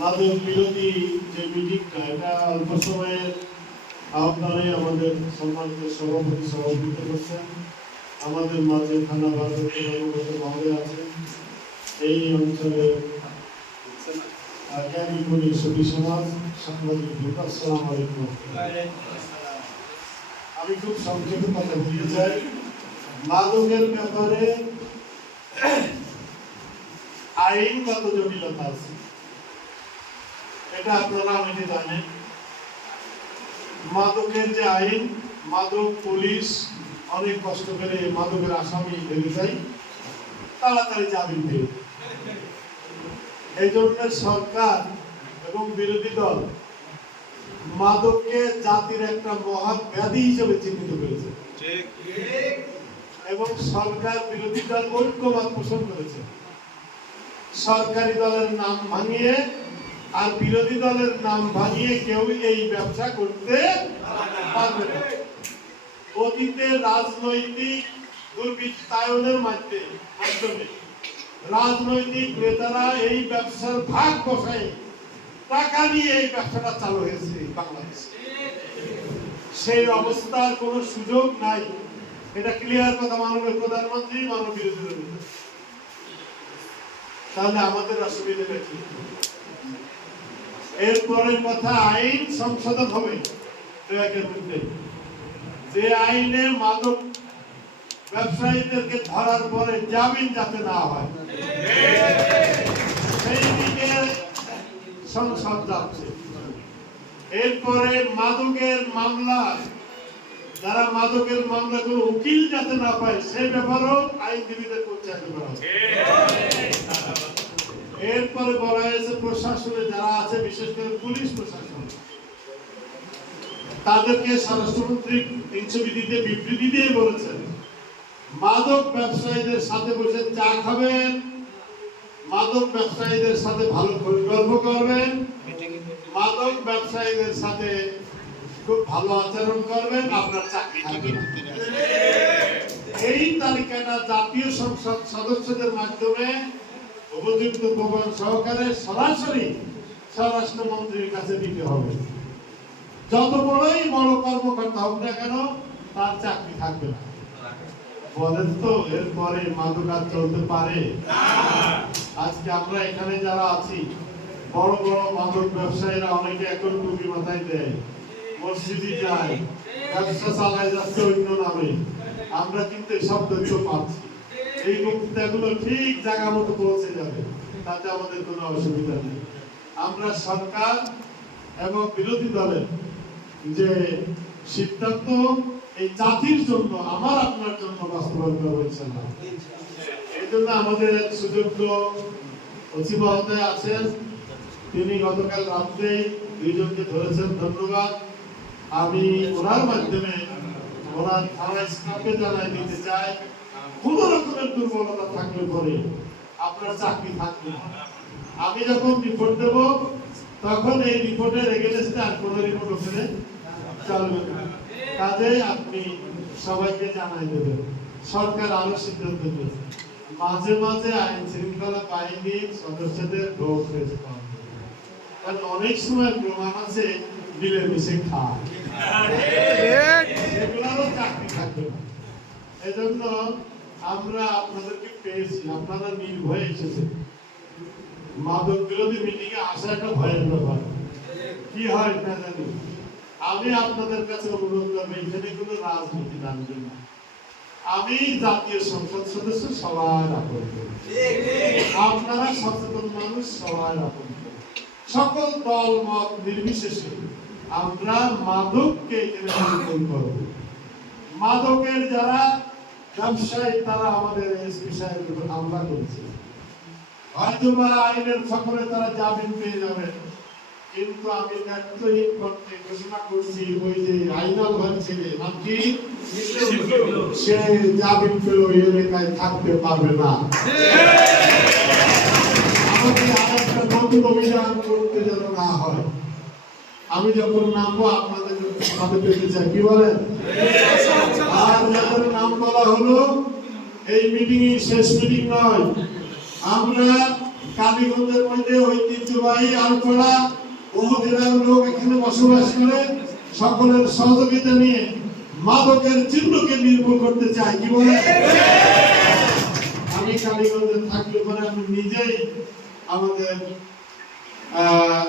মাদক বিরোধী যে মিটিংটা এটা অল্প সময়ের আহ্বানে আমাদের সম্মানিত সভাপতিত্ব করছেন। আমাদের মাঝে থানা ভারতের কর্মকর্তা মহোদয় আছেন। এই অঞ্চলের জ্ঞানী গুণী সুফি সমাজ সাংবাদিক বৃন্দ, আসসালামু আলাইকুম। আমি খুব সংক্ষেপে কথা বলতে চাই। মাদকের ব্যাপারে আইনগত জটিলতা আছে, এটা আপনারা অনেকে জানেন। মাদকের যে আইন, মাদক পুলিশ অনেক কষ্ট করে মাদকের আসামি ভেবে যায়, তাড়াতাড়ি জামিন পেয়ে। এই জন্য সরকার এবং বিরোধী দল মাদককে জাতির একটা মহৎ ব্যাধি হিসেবে চিহ্নিত করেছে এবং সরকার বিরোধী দল ঐক্যমত পোষণ করেছে। সরকারি দলের নাম ভাঙিয়ে আর বিরোধী দলের নাম ভাঙিয়ে কেউ এই ব্যবসা করতে পারবে না। অতীতে রাজনৈতিক দুর্বৃত্তায়নের মাধ্যমে রাজনৈতিক নেতারা এই ব্যবসার ভাগ বসায় টাকা নিয়ে এই ব্যবসাটা চালু হয়েছে বাংলাদেশে। সেই অবস্থার কোনো সুযোগ নাই, এটা ক্লিয়ার কথা মাননীয় প্রধানমন্ত্রী, মাননীয় বিরোধী দল। তাহলে আমাদের অসুবিধা কি? এরপরের কথা, আইন সংশোধন হবে এর মধ্যে, যে আইনে মাদক ব্যবসায়ীদেরকে ধরার পরে জামিন যাতে না হয় সেই দিকে সংসদ যাচ্ছে। এরপরে মাদকের মামলা, যারা মাদকের মামলাগুলো উকিল যাতে না পায় সে ব্যাপারেও আইনজীবীদের উৎসাহিত করা হবে। এরপরে বলা হয়েছে প্রশাসনে যারা আছে, বিশেষ করে পুলিশ প্রশাসন, তাদেরকে স্বরাষ্ট্রমন্ত্রী 300 বিবৃতি দিয়ে বলেছেন মাদক ব্যবসায়ীদের সাথে বসে চা খাবেন, মাদক ব্যবসায়ীদের সাথে ভালো গল্প করবেন, মাদক ব্যবসায়ীদের সাথে খুব ভালো আচরণ করবেন, আপনার চাকরি থাকবে না। এই তালিকাটা জাতীয় সংসদ সদস্যদের মাধ্যমে উপযুক্ত প্রমাণ সহকারে সরাসরি স্বরাষ্ট্রমন্ত্রীর কাছে দিতে হবে। যত বড়ই বড় কর্মকর্তা হোক না কেন, তার চাকরি থাকবে না। বলেন তো এরপরে মাদক আর চলতে পারে? আজকে আমরা এখানে যারা আছি, বড় বড় মাদক ব্যবসায়ীরা অনেকে এখন টুপি মাথায় দেয়, মসজিদে যায়, ব্যবসা চালায় যাচ্ছে অন্য নামে। আমরা কিন্তু এসব তথ্য পাচ্ছি। এই বক্তৃতাগুলো ঠিক জায়গা মতো পৌঁছে যাবে, তাতে আমাদের কোনো অসুবিধা নেই। আমরা সরকার এবং বিরোধী দলের যে সিদ্ধান্ত, এই জাতির জন্য, আমার আপনার জন্য বাস্তবায়ন করা হয়েছে না। এই জন্য আমাদের সুযোগ্য ওসি মহোদয় আছেন, তিনি গতকাল রাত্রে দুইজনকে ধরেছেন, ধন্যবাদ। আমি ওনার মাধ্যমে ওনার থানা স্টাফকে জানাই দিতে চাই, কোন রকমের দুর্বলতা থাকলে পরে আপনার চাকরি থাকবে না। আমি যখন রিপোর্ট দেব তখন এই রিপোর্টের এগেইনস্টে আর কোনো রিপোর্ট ওখানে চলবে না। কাজে আপনি সবাইকে জানাই দেবেন। সরকার আরো সিদ্ধান্ত নিয়েছে, মাঝে মাঝে আইন শৃঙ্খলা বাহিনীর সদস্যদের ডোজ টেস্ট করা হবে। কারণ অনেক সময় প্রমাণ আছে মিলেমিশে খায়, সেগুলোরও চাকরি থাকবে না। এজন্য আমরা আপনাদেরকে পেয়েছি, আপনারা নির্ভয়ে এসেছেন। মাদক বিরোধী মিটিং এ আসা একটা ভয়ের ব্যাপার, কি হয় না জানি। আমি আপনাদের কাছে অনুরোধ করবো, এখানে কোনো রাজনীতি জানবে না। আমি জাতীয় সংসদ সদস্য, সবার আপন করি, আপনারা সচেতন মানুষ, সবার আপন করি। সকল দল মত নির্বিশেষে আমরা মাদককে এখানে নিয়ন্ত্রণ করব। মাদকের যারা ব্যবসায়ী তারা আমাদের এসপি সাহেবের উপর হামলা করেছে, হয়তো বা আইনের সকলে তারা জামিন পেয়ে যাবে, কিন্তু আমি একটাই ঘোষণা করছি, ওই যে আইনাল ভাই ছেলে নাকি সে জামিন পেল, এই এলাকায় থাকতে পারবে না। আমাকে আরেকটা নতুন অভিযান করতে যেন না হয়। আমি যখন নামবো আপনাদের সাথে পেতে চাই, কি বলেন? আর যাদের নাম বলা হলো, এই মিটিং শেষ মিটিং নয়, আমরা কালীগঞ্জের মধ্যে ঐতিহ্যবাহী আলপনা বহু জেলার লোক এখানে বসবাস করে সকলের সহযোগিতা নিয়ে মাদকের চিহ্নকে নির্মূল করতে চাই। কি বলে? আমি কালীগঞ্জে থাকলে পরে আমি নিজেই আমাদের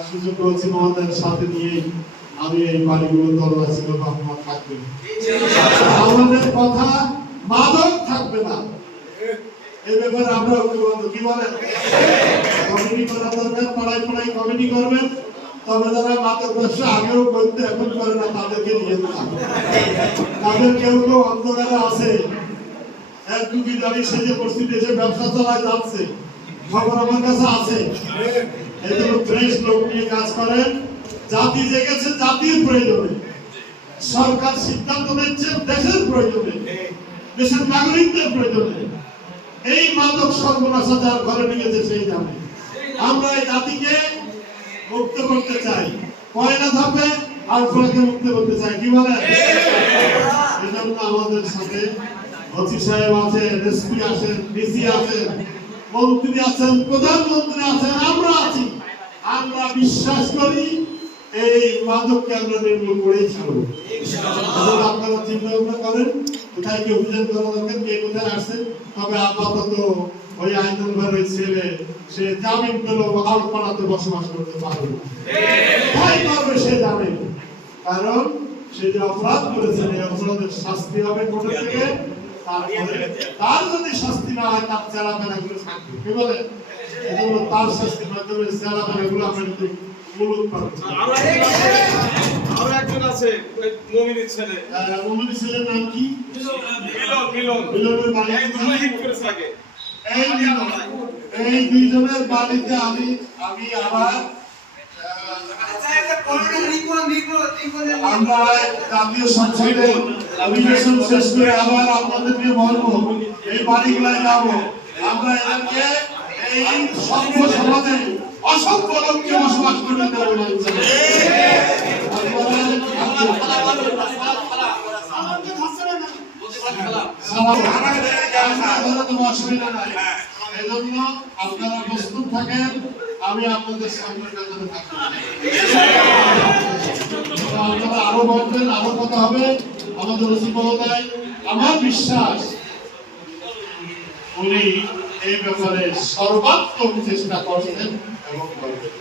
সুযোগ করেছি মহোদয়ের সাথে নিয়ে আমি এই বাড়িগুলো তল্লাশি করবো, আপনার থাকবে। আমাদের কথা মাদক থাকবে না, এই ব্যাপারে আমরা ঐক্যবদ্ধ। কি বলেন? কমিটি করা দরকার, পড়াই পড়াই কমিটি করবেন, তবে যারা মাদক ব্যবসা আগেও করতে এখন করে না তাদেরকে নিয়ে তাদের কেউ কেউ অন্ধকারে আছে, এক দুটি দাঁড়িয়ে সেজে পরিস্থিতি এসে ব্যবসা চালায় যাচ্ছে, খবর আমার কাছে আছে। এই জন্য ফ্রেশ লোক নিয়ে কাজ করেন। জাতি জেগেছে জাতির প্রয়োজনে, সরকার সিদ্ধান্ত নিচ্ছে দেশের প্রয়োজনে, দেশের নাগরিকদের প্রয়োজনে। এই মাদক সর্বনাশা যার ঘরে নিয়েছে সেই জানে। আমরা এই জাতিকে মুক্ত করতে চাই, পয়লা ধাপে আলফাকে মুক্ত করতে চাই। কি বলে? এজন্য আমাদের সাথে ওসি সাহেব আছেন, এসপি আছেন, ডিসি আছেন, মন্ত্রী আছেন, প্রধানমন্ত্রী আছেন, আমরা আছি। আমরা বিশ্বাস করি এই মাদককে আমরা নির্মূল করেই ছাড়বো। আপনারা চিন্তা ভাবনা করেন কোথায় কি অভিযান করা দরকার, কে কোথায় আসছে। তবে আপাতত ওই আইনুল ভাইয়ের ছেলে সে জামিন পেল, আলপনাতে বসবাস করতে পারবে না। তাই করবে সে জানে, কারণ সে যে অপরাধ করেছে এই অপরাধের শাস্তি হবে কোর্ট থেকে। তারপরে তার যদি শাস্তি না হয় তার চেলাপেলা গুলো থাকবে। কি বলে? এজন্য তার শাস্তির মাধ্যমে চেলাপেলা গুলো আমরা কিন্তু মূলত পাবো। আর একজন আছে ওই মুমিনের ছেলে, মুমিনের ছেলের নাম কি? মিলন। মিলনের বাড়ি এই দুটো হিট করেছে আগে। এই দুইজনের বাড়িতে আমি আবার আমরা জাতীয় সংসদে অধিবেশন শেষ করে আবার আপনাদেরকে বলবো, এই বাড়িগুলায় যাবো। আমরা এদেরকে এই সভ্য সমাজে অসভ্য লোককে বসবাস করতে দেবো না। অসুবিধা নাই, এজন্য আপনারা প্রস্তুত থাকেন, আমি আপনাদের সামনে থাকবো। আপনারা আরো বলবেন, আরো কথা হবে। আমাদের ওসি মহোদয়, আমার বিশ্বাস উনি এই ব্যাপারে সর্বাত্মক চেষ্টা করছেন এবং করবেন।